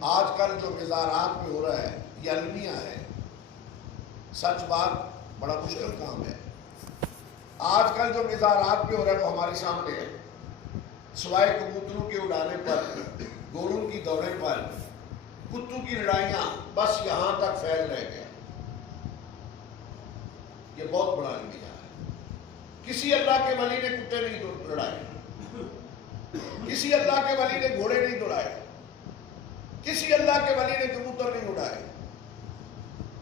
آج کل جو مزارات میں ہو رہا ہے یہ المیہ ہے، سچ بات بڑا مشکل کام ہے۔ آج کل جو مزارات میں ہو رہا ہے وہ ہمارے سامنے ہے، سوائے کبوتروں کے اڑانے پر، گوروں کی دوڑے پر، کتوں کی لڑائیاں بس یہاں تک پھیل رہ گئے۔ یہ بہت بڑا المیہ ہے۔ کسی اللہ کے ولی نے کتے نہیں لڑائے، کسی اللہ کے ولی نے گھوڑے نہیں دوڑائے، کسی اللہ کے ولی نے کبوتر نہیں اڑائے۔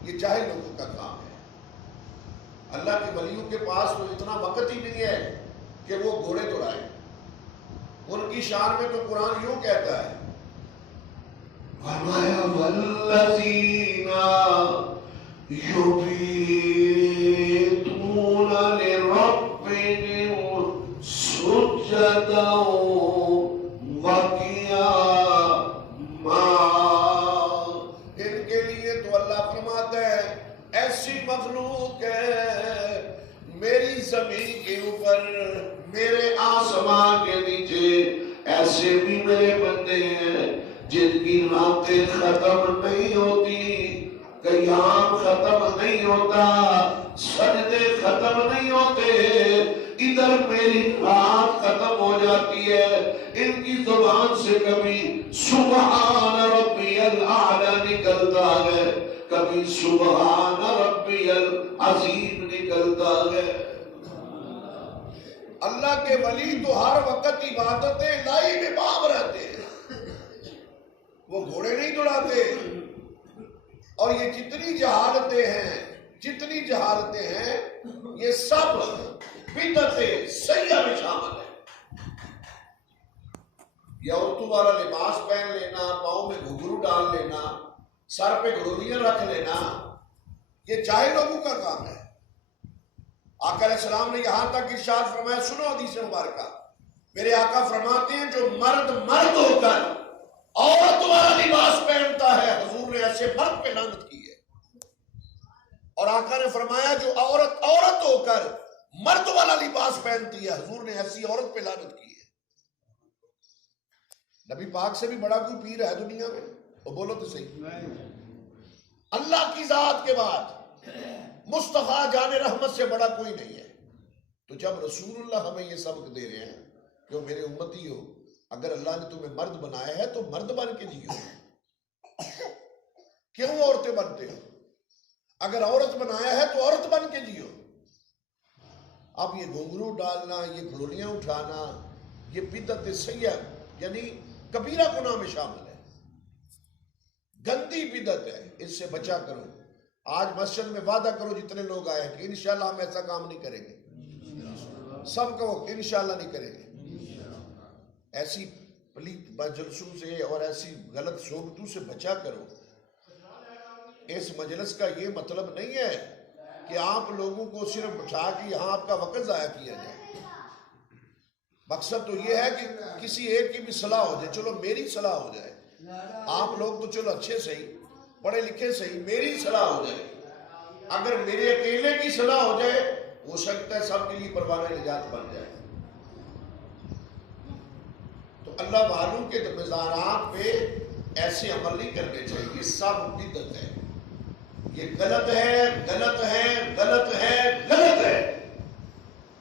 یہ جاہل لوگوں کا کام ہے۔ اللہ کے ولیوں کے پاس تو اتنا وقت ہی نہیں ہے کہ وہ گھوڑے دوڑائے۔ ان کی شان میں تو قرآن یوں کہتا ہے، فرمایا والذین یبیتون لربهم سجدا وقیاما۔ ان کے لیے تو اللہ فرماتا ہے ایسی مخلوق ہے میری زمین کے اوپر، میرے آسمان کے نیچے ایسے بھی میرے بندے ہیں جن کی راتیں ختم نہیں ہوتی، قیام ختم نہیں ہوتا، سجدے ختم نہیں ہوتے، ادھر میری رات ختم ہو جاتی ہے، ان کی زبان سے کبھی سبحان ربی الاعلی نکلتا ہے، کبھی سبحان ربی العظیم نکلتا ہے۔ اللہ کے ولی تو ہر وقت عبادت الہی میں باب رہتے ہیں، وہ گھوڑے نہیں دوڑاتے۔ اور یہ جتنی جہالتیں ہیں یہ سب بدعت سیئہ میں شامل ہے۔ یہ عورتوں والا لباس پہن لینا، پاؤں میں گھنگرو ڈال لینا، سر پہ گھڑولیاں رکھ لینا، یہ جاہل لوگوں کا کام ہے۔ آقا علیہ السلام نے یہاں تک ارشاد فرمایا، سنو حدیث مبارکہ، میرے آقا فرماتے ہیں جو مرد ہو کر عورت والا لباس پہنتا ہے، حضور نے ایسے مرد پہ لعنت کی ہے۔ اور آقا نے فرمایا جو عورت ہو کر مرد والا لباس پہنتی ہے، حضور نے ایسی عورت پہ لعنت کی ہے۔ نبی پاک سے بھی بڑا کوئی پیر ہے دنیا میں؟ وہ بولو تو صحیح۔ اللہ کی ذات کے بعد مصطفیٰ جان رحمت سے بڑا کوئی نہیں ہے۔ تو جب رسول اللہ ہمیں یہ سبق دے رہے ہیں کہ میرے امتی ہو، اگر اللہ نے تمہیں مرد بنایا ہے تو مرد بن کے جیو، کیوں عورتیں بنتے ہو؟ اگر عورت بنایا ہے تو عورت بن کے جیو۔ اب یہ گھنگرو ڈالنا، یہ گھڑولیاں اٹھانا، یہ بدعت سیئہ یعنی کبیرہ گناہ میں شامل ہے، گندی بدعت ہے، اس سے بچا کرو۔ آج مسجد میں وعدہ کرو جتنے لوگ آئے کہ انشاءاللہ ہم ایسا کام نہیں کریں گے، سب کہو انشاءاللہ نہیں کریں گے۔ ایسی پلیت مجلسوں سے اور ایسی غلط صحبتوں سے بچا کرو۔ اس مجلس کا یہ مطلب نہیں ہے کہ آپ لوگوں کو صرف بٹھا کے یہاں آپ کا وقت ضائع کیا جائے۔ مقصد تو یہ ہے کہ کسی ایک کی بھی صلاح ہو جائے، چلو میری صلاح ہو جائے۔ آپ لوگ تو چلو اچھے صحیح، پڑھے لکھے صحیح، میری صلاح ہو جائے۔ اگر میرے اکیلے کی صلاح ہو جائے، ہو سکتا ہے سب کے لیے پروانہ نجات بن جائے۔ تو اللہ والوں کے مزارات پہ ایسے عمل نہیں کرنے چاہیے، یہ سب بدعت ہے، یہ غلط ہے، غلط ہے، غلط ہے، غلط ہے۔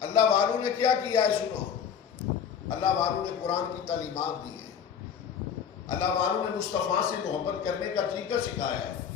اللہ والوں نے کیا کیا ہے سنو، اللہ والوں نے قرآن کی تعلیمات دی ہے، اللہ والوں نے مصطفیٰ سے محبت کرنے کا طریقہ سکھایا ہے۔